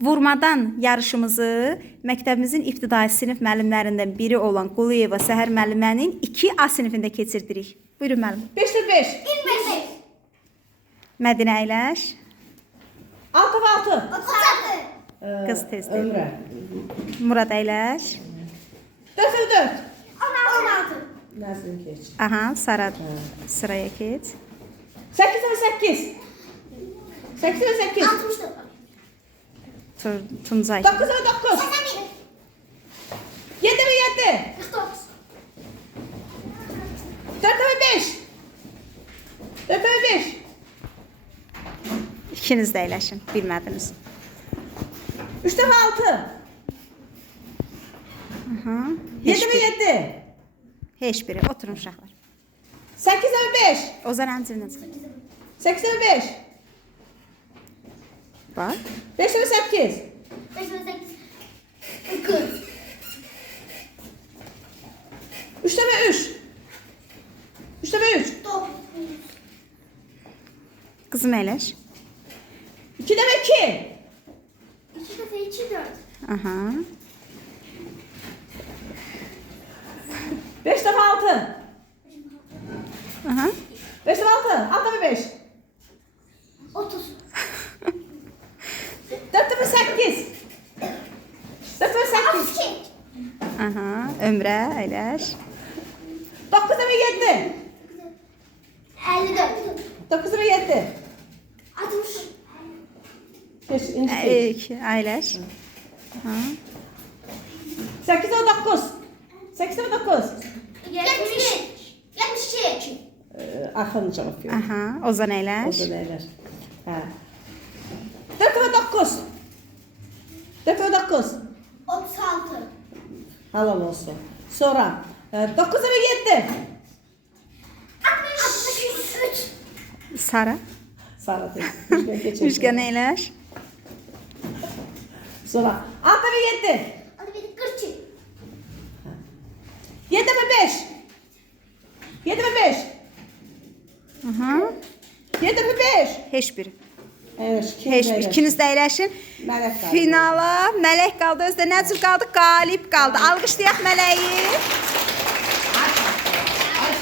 vurmadan yarışımızı məktəbimizin ibtidai sinif müəllimlərindən biri olan Quluyeva Səhər müəllimənin 2A sinifində keçirdirik. Buyurun müəllim. 5'te 5. 25. Mədinə əyləş. 6 ve 6. 36. Kız tezdir. Ömre. Murad əyləş. 4 ve 4. 16. Nazım geç. Aha, Sara sıraya geç. 8 ve 8. 8 ve 8. 64. Tuncay. 9 ve 9. 81. 7 ve 7. 49. 4 ve 5. 4 ve 5. İkiniz də əyləşin, bilmədiniz. 3 ve 6. Aha. 7 ve 7. Heç biri. Oturun uşaqlar. 8 ve 5. Ozan əmcindən çıx. 8 ve 5. Bax. 5 ve 8. 5 ve 8. 40. 3 ve 3. 3 ve 3. 9. Qızım əyləş. 2 ve 2. 2 defa 2 4. Aha. 5 ve 6. Aha. 5 ve 6. 6 ve 5. 30. 4 ve 8. 4 ve 8. 62. Aha. Ömrə əyləş. 9 ve 7. 54. 9 ve 7. 60. Geç, inci geç. Əyləş. Aha. 8 ve 9. 8 ve 9. 70. 72. Arkanı cevap yok. Aha. Ozan O əyləş. da neler? Ha. 4 ve 9. 4 ve 9. 36. Halal olsun. Sonra 9 ve 7. 63. Sara. Sara değil. Müjgan geçelim. Müjgan əyləş. Sonra 6 ve 7. Hadi bir 42. 7 ve 5. 7 ve 5. Aha. 7 ve 5. Heç biri. Evet. Heç biri. İkiniz də əyləşin. Melek kaldı. Finala Mələk qaldı. Özdə nə cür qaldı? Qalib qaldı. Alqışlayaq Mələyi.